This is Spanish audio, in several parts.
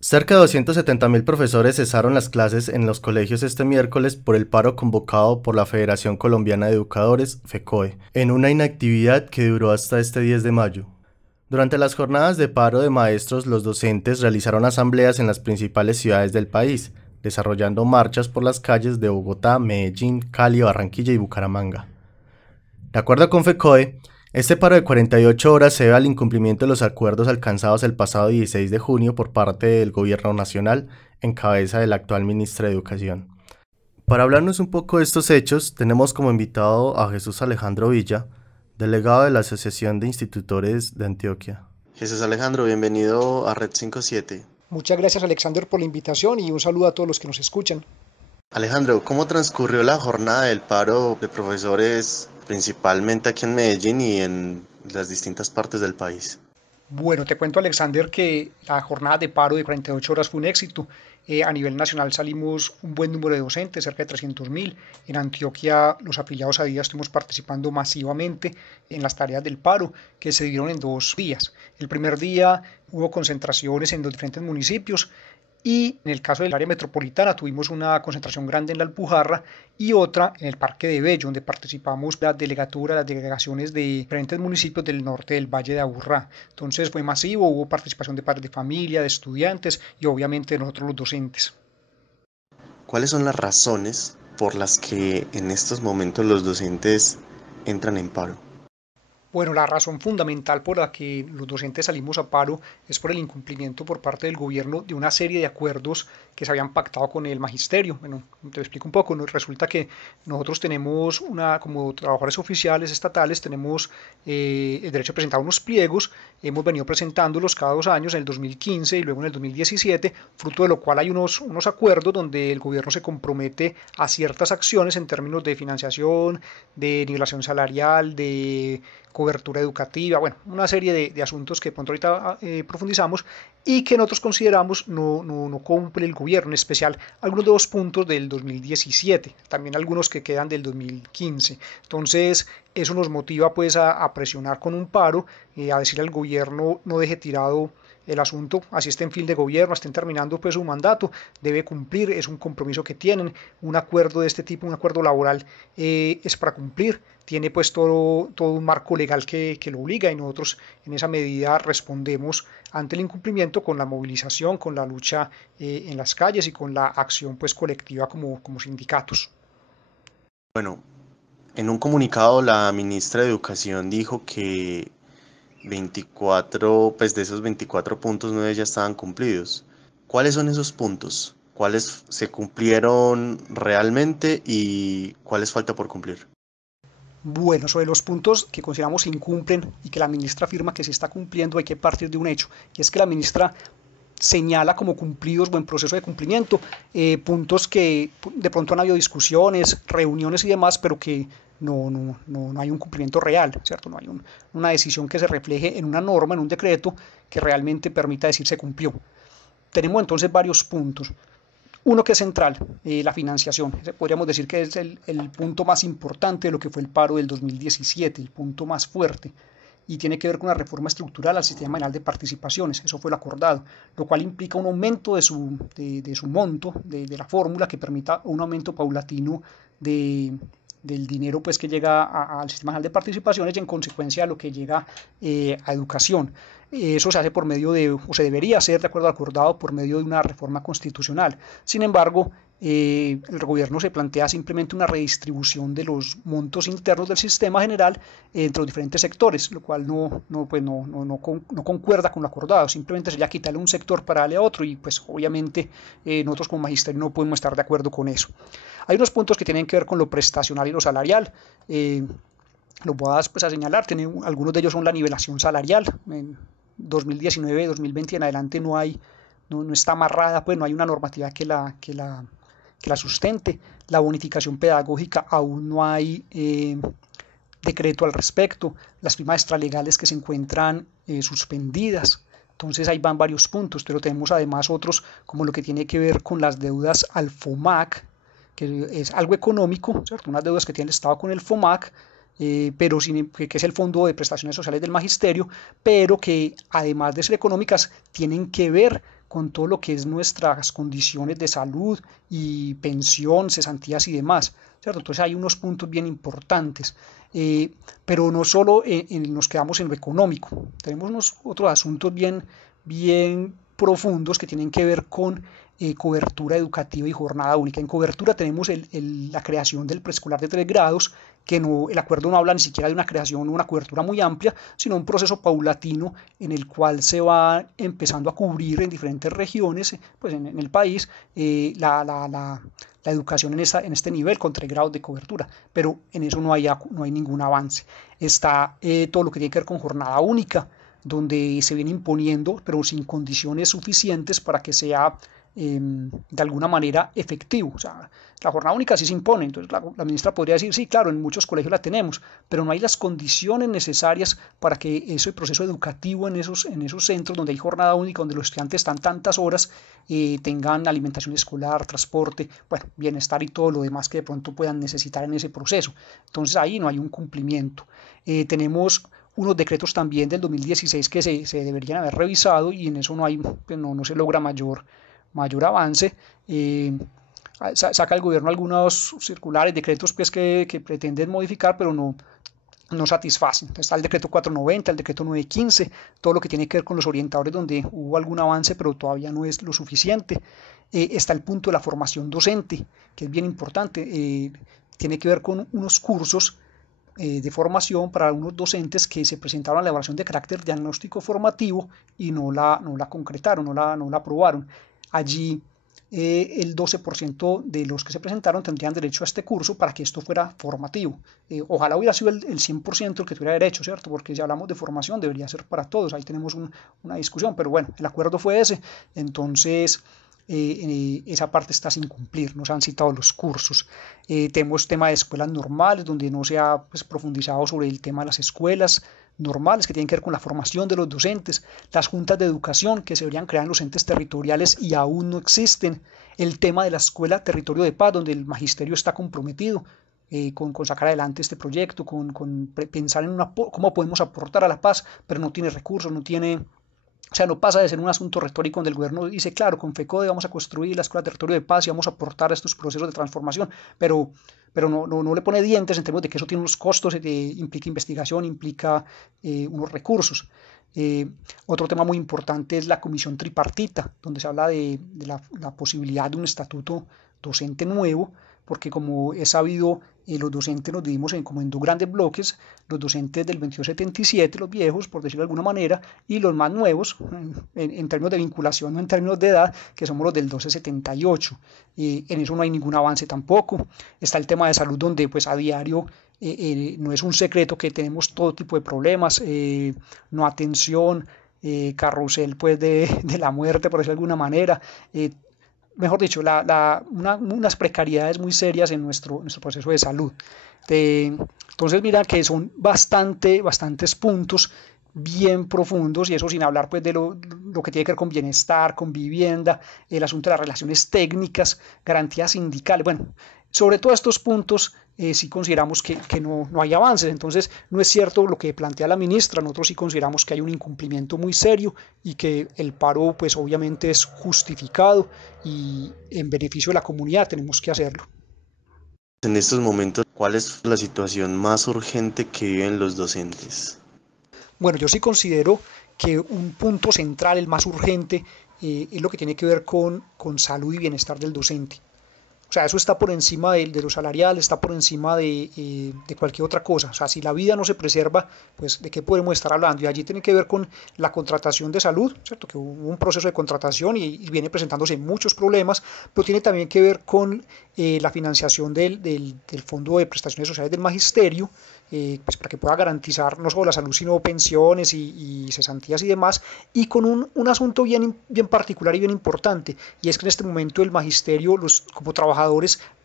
Cerca de 270.000 profesores cesaron las clases en los colegios este miércoles por el paro convocado por la Federación Colombiana de Educadores, FECOE, en una inactividad que duró hasta este 10 de mayo. Durante las jornadas de paro de maestros, los docentes realizaron asambleas en las principales ciudades del país, desarrollando marchas por las calles de Bogotá, Medellín, Cali, Barranquilla y Bucaramanga. De acuerdo con FECODE, este paro de 48 horas se debe al incumplimiento de los acuerdos alcanzados el pasado 16 de junio por parte del Gobierno Nacional en cabeza de la actual ministra de Educación. Para hablarnos un poco de estos hechos, tenemos como invitado a Jesús Alejandro Villa, delegado de la Asociación de Institutores de Antioquia. Jesús Alejandro, bienvenido a Red 57. Muchas gracias, Alexander, por la invitación y un saludo a todos los que nos escuchan. Alejandro, ¿cómo transcurrió la jornada del paro de profesores, principalmente aquí en Medellín y en las distintas partes del país? Bueno, te cuento, Alexander, que la jornada de paro de 48 horas fue un éxito. A nivel nacional salimos un buen número de docentes, cerca de 300.000. En Antioquia, los afiliados a DIA estuvimos participando masivamente en las tareas del paro, que se dieron en 2 días. El primer día hubo concentraciones en los diferentes municipios y en el caso del área metropolitana tuvimos una concentración grande en la Alpujarra y otra en el Parque de Bello, donde participamos la delegatura, las delegaciones de diferentes municipios del norte del Valle de Aburrá. Entonces fue masivo, hubo participación de padres de familia, de estudiantes y obviamente de nosotros los docentes. ¿Cuáles son las razones por las que en estos momentos los docentes entran en paro? Bueno, la razón fundamental por la que los docentes salimos a paro es por el incumplimiento por parte del gobierno de una serie de acuerdos que se habían pactado con el magisterio. Bueno, te explico un poco. Resulta que nosotros tenemos como trabajadores oficiales estatales, tenemos el derecho a presentar unos pliegos. Hemos venido presentándolos cada 2 años, en el 2015 y luego en el 2017, fruto de lo cual hay unos acuerdos donde el gobierno se compromete a ciertas acciones en términos de financiación, de nivelación salarial, de cobertura educativa, bueno, una serie de asuntos que pronto ahorita profundizamos y que nosotros consideramos no cumple el gobierno, en especial algunos de los puntos del 2017, también algunos que quedan del 2015. Entonces, eso nos motiva pues a presionar con un paro, a decirle al gobierno no deje tirado el asunto, así esté en fin de gobierno, estén terminando pues su mandato, debe cumplir, es un compromiso que tienen, un acuerdo de este tipo, un acuerdo laboral es para cumplir, tiene pues todo un marco legal que lo obliga y nosotros en esa medida respondemos ante el incumplimiento con la movilización, con la lucha en las calles y con la acción pues colectiva como sindicatos. Bueno, en un comunicado la ministra de Educación dijo que 24, pues de esos 24 puntos 9 ya estaban cumplidos. ¿Cuáles son esos puntos? ¿Cuáles se cumplieron realmente y cuáles falta por cumplir? Bueno, sobre los puntos que consideramos se incumplen y que la ministra afirma que se está cumpliendo, hay que partir de un hecho, y es que la ministra señala como cumplidos o en proceso de cumplimiento puntos que de pronto han habido discusiones, reuniones y demás, pero que no hay un cumplimiento real, ¿cierto? No hay una decisión que se refleje en una norma, en un decreto, que realmente permita decir se cumplió. Tenemos entonces varios puntos. Uno que es central, la financiación. Podríamos decir que es el punto más importante de lo que fue el paro del 2017, el punto más fuerte. Y tiene que ver con la reforma estructural al sistema general de participaciones. Eso fue lo acordado, lo cual implica un aumento de su monto, de la fórmula que permita un aumento paulatino del dinero pues, que llega al sistema general de participaciones y en consecuencia a lo que llega a educación. Eso se hace por medio de, o se debería hacer de acuerdo al acordado, por medio de una reforma constitucional. Sin embargo, el gobierno se plantea simplemente una redistribución de los montos internos del sistema general entre los diferentes sectores, lo cual no concuerda con lo acordado, simplemente sería quitarle un sector para darle a otro y pues obviamente nosotros como magisterio no podemos estar de acuerdo con eso. Hay unos puntos que tienen que ver con lo prestacional y lo salarial. Los voy a señalar, algunos de ellos son la nivelación salarial. En 2019, 2020 en adelante no está amarrada, pues no hay una normativa que la sustente. La bonificación pedagógica aún no hay decreto al respecto. Las firmas extralegales que se encuentran suspendidas. Entonces ahí van varios puntos, pero tenemos además otros como lo que tiene que ver con las deudas al FOMAC, que es algo económico, ¿cierto? Unas deudas que tiene el Estado con el FOMAC, que es el Fondo de Prestaciones Sociales del Magisterio, pero que además de ser económicas, tienen que ver con todo lo que es nuestras condiciones de salud y pensión, cesantías y demás, ¿cierto? Entonces hay unos puntos bien importantes, pero no solo nos quedamos en lo económico, tenemos unos otros asuntos bien profundos que tienen que ver con cobertura educativa y jornada única. En cobertura tenemos la creación del preescolar de 3 grados, que no, el acuerdo no habla ni siquiera de una creación o una cobertura muy amplia, sino un proceso paulatino en el cual se va empezando a cubrir en diferentes regiones, pues en el país, la educación en este nivel con 3 grados de cobertura, pero en eso no hay ningún avance. Está todo lo que tiene que ver con jornada única, donde se viene imponiendo, pero sin condiciones suficientes para que sea de alguna manera efectivo. O sea, la jornada única sí se impone, entonces la ministra podría decir, sí, claro, en muchos colegios la tenemos, pero no hay las condiciones necesarias para que ese proceso educativo en esos centros donde hay jornada única, donde los estudiantes están tantas horas, tengan alimentación escolar, transporte, bueno, bienestar y todo lo demás que de pronto puedan necesitar en ese proceso. Entonces ahí no hay un cumplimiento. Tenemos unos decretos también del 2016 que se deberían haber revisado y en eso no se logra mayor avance. Saca el gobierno algunos circulares, decretos pues, que pretenden modificar, pero no satisfacen. Entonces está el decreto 490, el decreto 915, todo lo que tiene que ver con los orientadores donde hubo algún avance, pero todavía no es lo suficiente. Está el punto de la formación docente, que es bien importante. Tiene que ver con unos cursos de formación para unos docentes que se presentaron a la evaluación de carácter diagnóstico formativo y no la concretaron, no la aprobaron. Allí el 12% de los que se presentaron tendrían derecho a este curso para que esto fuera formativo. Ojalá hubiera sido el 100% el que tuviera derecho, ¿cierto? Porque si hablamos de formación debería ser para todos, ahí tenemos una discusión, pero bueno, el acuerdo fue ese, entonces esa parte está sin cumplir, no se han citado los cursos. Tenemos tema de escuelas normales, donde no se ha pues, profundizado sobre el tema de las escuelas normales que tienen que ver con la formación de los docentes, las juntas de educación que se deberían crear en los entes territoriales y aún no existen, el tema de la escuela territorio de paz, donde el magisterio está comprometido con sacar adelante este proyecto, con pensar en cómo podemos aportar a la paz, pero no tiene recursos, o sea, no pasa de ser un asunto retórico donde el gobierno dice, claro, con FECODE vamos a construir la Escuela Territorio de Paz y vamos a aportar a estos procesos de transformación, pero no le pone dientes en términos de que eso tiene unos costos, implica investigación, implica unos recursos. Otro tema muy importante es la comisión tripartita, donde se habla de la posibilidad de un estatuto docente nuevo, porque como es sabido, los docentes nos dividimos como en 2 grandes bloques, los docentes del 2277, los viejos, por decirlo de alguna manera, y los más nuevos, en términos de vinculación, no en términos de edad, que somos los del 1278. En eso no hay ningún avance tampoco. Está el tema de salud, donde pues a diario no es un secreto que tenemos todo tipo de problemas, no atención, carrusel pues de la muerte, por decirlo de alguna manera, mejor dicho, unas precariedades muy serias en nuestro proceso de salud. Entonces, mira que son bastantes puntos bien profundos y eso sin hablar pues de lo que tiene que ver con bienestar, con vivienda, el asunto de las relaciones técnicas, garantías sindicales. Bueno, sobre todos estos puntos sí consideramos que no hay avances, entonces no es cierto lo que plantea la ministra, nosotros sí consideramos que hay un incumplimiento muy serio y que el paro pues obviamente es justificado y en beneficio de la comunidad tenemos que hacerlo. En estos momentos, ¿cuál es la situación más urgente que viven los docentes? Bueno, yo sí considero que un punto central, el más urgente, es lo que tiene que ver con salud y bienestar del docente. O sea, eso está por encima de lo salarial, está por encima de cualquier otra cosa. O sea, si la vida no se preserva, pues ¿de qué podemos estar hablando? Y allí tiene que ver con la contratación de salud, ¿cierto? Que hubo un proceso de contratación y viene presentándose muchos problemas, pero tiene también que ver con la financiación del Fondo de Prestaciones Sociales del Magisterio, pues para que pueda garantizar no solo la salud, sino pensiones y cesantías y demás, y con un asunto bien particular y bien importante, y es que en este momento el magisterio, como trabajadores,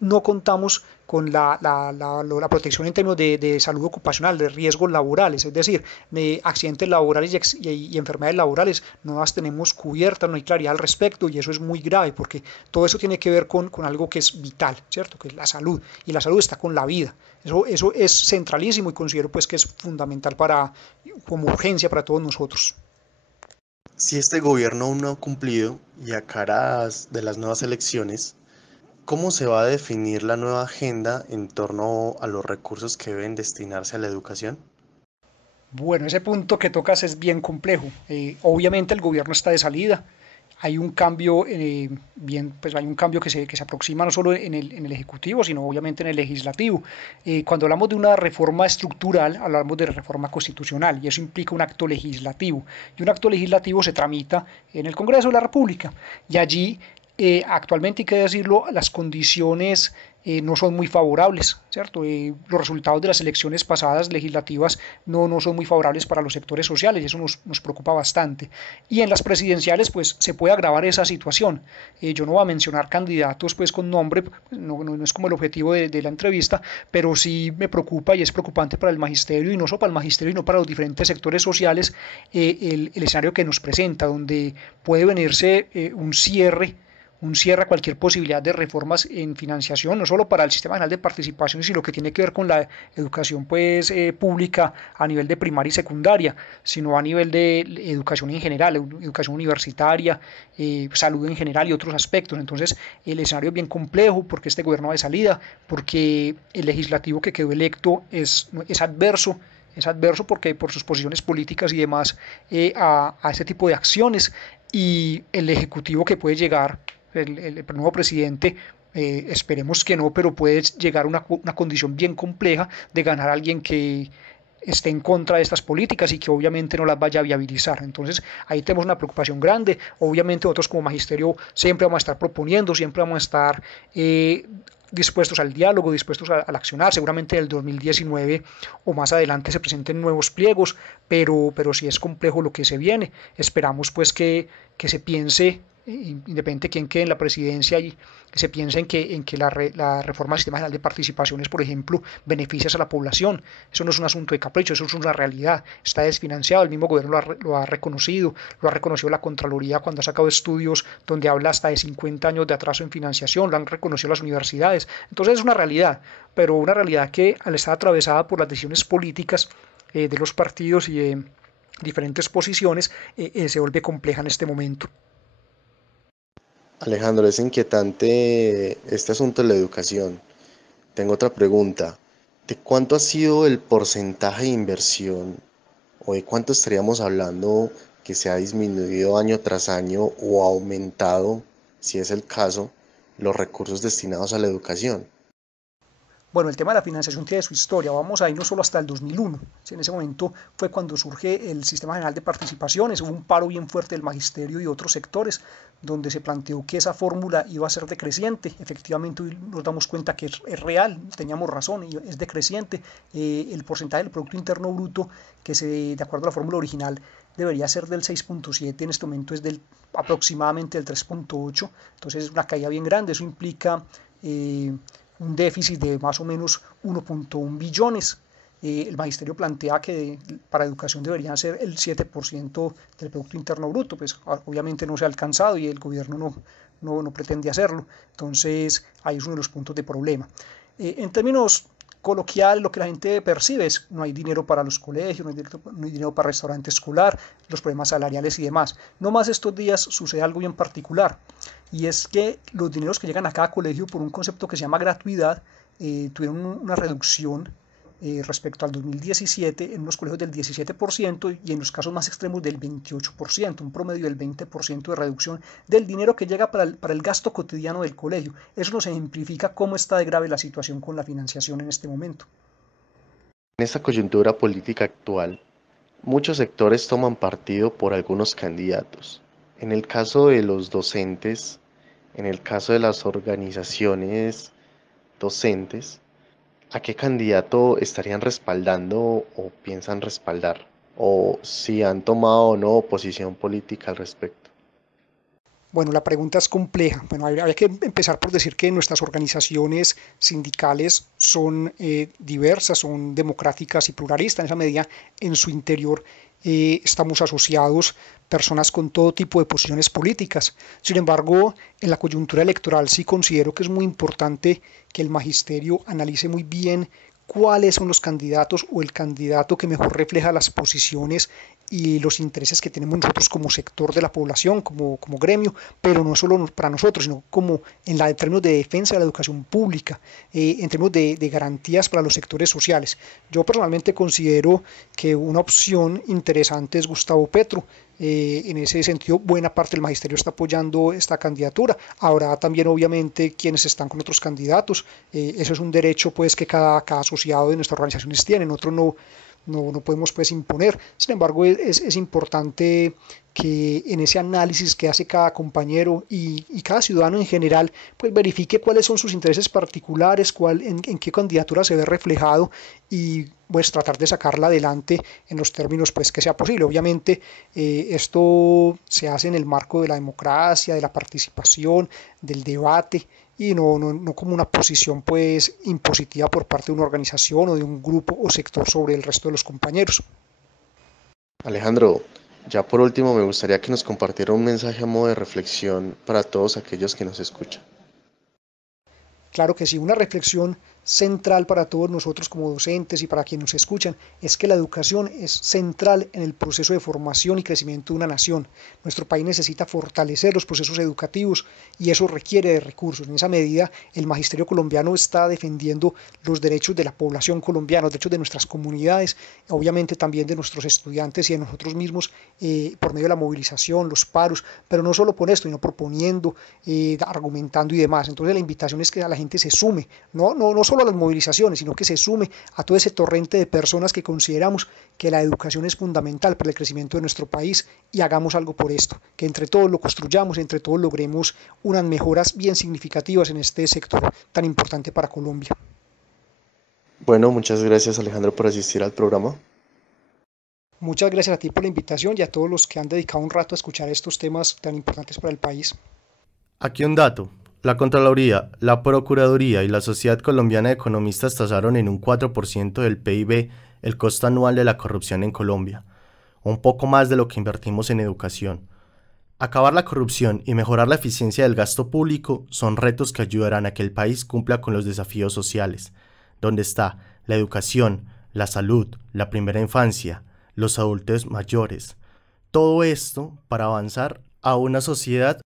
no contamos con la protección en términos de salud ocupacional, de riesgos laborales, es decir, de accidentes laborales y enfermedades laborales, no las tenemos cubiertas, no hay claridad al respecto y eso es muy grave porque todo eso tiene que ver con algo que es vital, ¿cierto? Que es la salud y la salud está con la vida. Eso es centralísimo y considero pues que es fundamental como urgencia para todos nosotros. Si este gobierno aún no ha cumplido y a caras de las nuevas elecciones, ¿cómo se va a definir la nueva agenda en torno a los recursos que deben destinarse a la educación? Bueno, ese punto que tocas es bien complejo. Obviamente el gobierno está de salida. Hay un cambio, pues hay un cambio que se aproxima no solo en el Ejecutivo, sino obviamente en el Legislativo. Cuando hablamos de una reforma estructural, hablamos de reforma constitucional y eso implica un acto legislativo. Y un acto legislativo se tramita en el Congreso de la República. Y allí actualmente, hay que decirlo, las condiciones no son muy favorables, ¿cierto? Los resultados de las elecciones pasadas legislativas no son muy favorables para los sectores sociales y eso nos preocupa bastante. Y en las presidenciales, pues se puede agravar esa situación. Yo no voy a mencionar candidatos pues con nombre, no es como el objetivo de la entrevista, pero sí me preocupa y es preocupante para el magisterio y no solo para el magisterio, sino para los diferentes sectores sociales, el escenario que nos presenta, donde puede venirse un cierre a cualquier posibilidad de reformas en financiación, no solo para el Sistema General de Participación, sino lo que tiene que ver con la educación pues, pública a nivel de primaria y secundaria, sino a nivel de educación en general, educación universitaria, salud en general y otros aspectos. Entonces, el escenario es bien complejo porque este gobierno va de salida, porque el legislativo que quedó electo es adverso. Es adverso porque por sus posiciones políticas y demás a este tipo de acciones, y el ejecutivo que puede llegar, el nuevo presidente, esperemos que no, pero puede llegar a una condición bien compleja de ganar a alguien que esté en contra de estas políticas y que obviamente no las vaya a viabilizar. Entonces ahí tenemos una preocupación grande. Obviamente nosotros como magisterio siempre vamos a estar proponiendo, siempre vamos a estar dispuestos al diálogo, dispuestos al accionar. Seguramente en el 2019 o más adelante se presenten nuevos pliegos, pero sí es complejo lo que se viene. Esperamos pues que se piense, independiente de quién quede en la presidencia, y que se piense en que la reforma del sistema general de participaciones, por ejemplo, beneficia a la población. Eso no es un asunto de capricho, eso es una realidad. Está desfinanciado, el mismo gobierno lo ha reconocido la Contraloría cuando ha sacado estudios donde habla hasta de 50 años de atraso en financiación, lo han reconocido las universidades. Entonces es una realidad, pero una realidad que al estar atravesada por las decisiones políticas de los partidos y de diferentes posiciones, se vuelve compleja en este momento. Alejandro, es inquietante este asunto de la educación. Tengo otra pregunta. ¿De cuánto ha sido el porcentaje de inversión o de cuánto estaríamos hablando que se ha disminuido año tras año o aumentado, si es el caso, los recursos destinados a la educación? Bueno, el tema de la financiación tiene su historia. Vamos a irnos solo hasta el 2001. En ese momento fue cuando surge el Sistema General de Participaciones. Hubo un paro bien fuerte del magisterio y otros sectores, donde se planteó que esa fórmula iba a ser decreciente. Efectivamente, hoy nos damos cuenta que es real, teníamos razón, es decreciente. El porcentaje del Producto Interno Bruto, de acuerdo a la fórmula original, debería ser del 6.7, en este momento es aproximadamente del 3.8. Entonces es una caída bien grande. Eso implica un déficit de más o menos 1.1 billones. El magisterio plantea que para educación debería ser el 7% del Producto Interno Bruto, pues obviamente no se ha alcanzado y el gobierno no pretende hacerlo. Entonces ahí es uno de los puntos de problema. En términos coloquial, lo que la gente percibe es no hay dinero para los colegios, no hay dinero para restaurante escolar, los problemas salariales y demás. No más estos días sucede algo bien particular, y es que los dineros que llegan a cada colegio por un concepto que se llama gratuidad tuvieron una reducción respecto al 2017 en unos colegios del 17% y en los casos más extremos del 28%, un promedio del 20% de reducción del dinero que llega para el gasto cotidiano del colegio. Eso nos ejemplifica cómo está de grave la situación con la financiación en este momento. En esta coyuntura política actual, muchos sectores toman partido por algunos candidatos. En el caso de los docentes, en el caso de las organizaciones docentes, ¿a qué candidato estarían respaldando o piensan respaldar? O si han tomado o no posición política al respecto. Bueno, la pregunta es compleja. Bueno, habría que empezar por decir que nuestras organizaciones sindicales son diversas, son democráticas y pluralistas. En esa medida, en su interior estamos asociados personas con todo tipo de posiciones políticas. Sin embargo, en la coyuntura electoral sí considero que es muy importante que el magisterio analice muy bien cuáles son los candidatos o el candidato que mejor refleja las posiciones y los intereses que tenemos nosotros como sector de la población, como gremio, pero no solo para nosotros, sino como en términos de defensa de la educación pública, en términos de garantías para los sectores sociales. Yo personalmente considero que una opción interesante es Gustavo Petro. En ese sentido, buena parte del magisterio está apoyando esta candidatura. Habrá también, obviamente, quienes están con otros candidatos. Eso es un derecho pues que cada asociado de nuestras organizaciones tiene. Nosotros no podemos pues imponer. Sin embargo, es importante que en ese análisis que hace cada compañero y cada ciudadano en general, pues verifique cuáles son sus intereses particulares, en qué candidatura se ve reflejado y pues tratar de sacarla adelante en los términos pues que sea posible. Obviamente esto se hace en el marco de la democracia, de la participación, del debate y no como una posición pues impositiva por parte de una organización o de un grupo o sector sobre el resto de los compañeros. Alejandro, ya por último me gustaría que nos compartiera un mensaje a modo de reflexión para todos aquellos que nos escuchan. Claro que sí, una reflexión central para todos nosotros como docentes y para quienes nos escuchan es que la educación es central en el proceso de formación y crecimiento de una nación. Nuestro país necesita fortalecer los procesos educativos y eso requiere de recursos. En esa medida, el magisterio colombiano está defendiendo los derechos de la población colombiana, los derechos de nuestras comunidades, obviamente también de nuestros estudiantes y de nosotros mismos por medio de la movilización, los paros, pero no solo por esto, sino proponiendo, argumentando y demás. Entonces la invitación es que a la gente se sume, no solo a las movilizaciones, sino que se sume a todo ese torrente de personas que consideramos que la educación es fundamental para el crecimiento de nuestro país y hagamos algo por esto, que entre todos lo construyamos, entre todos logremos unas mejoras bien significativas en este sector tan importante para Colombia. Bueno, muchas gracias Alejandro por asistir al programa. Muchas gracias a ti por la invitación y a todos los que han dedicado un rato a escuchar estos temas tan importantes para el país. Aquí un dato. La Contraloría, la Procuraduría y la Sociedad Colombiana de Economistas tasaron en un 4% del PIB el costo anual de la corrupción en Colombia, un poco más de lo que invertimos en educación. Acabar la corrupción y mejorar la eficiencia del gasto público son retos que ayudarán a que el país cumpla con los desafíos sociales, donde está la educación, la salud, la primera infancia, los adultos mayores. Todo esto para avanzar a una sociedad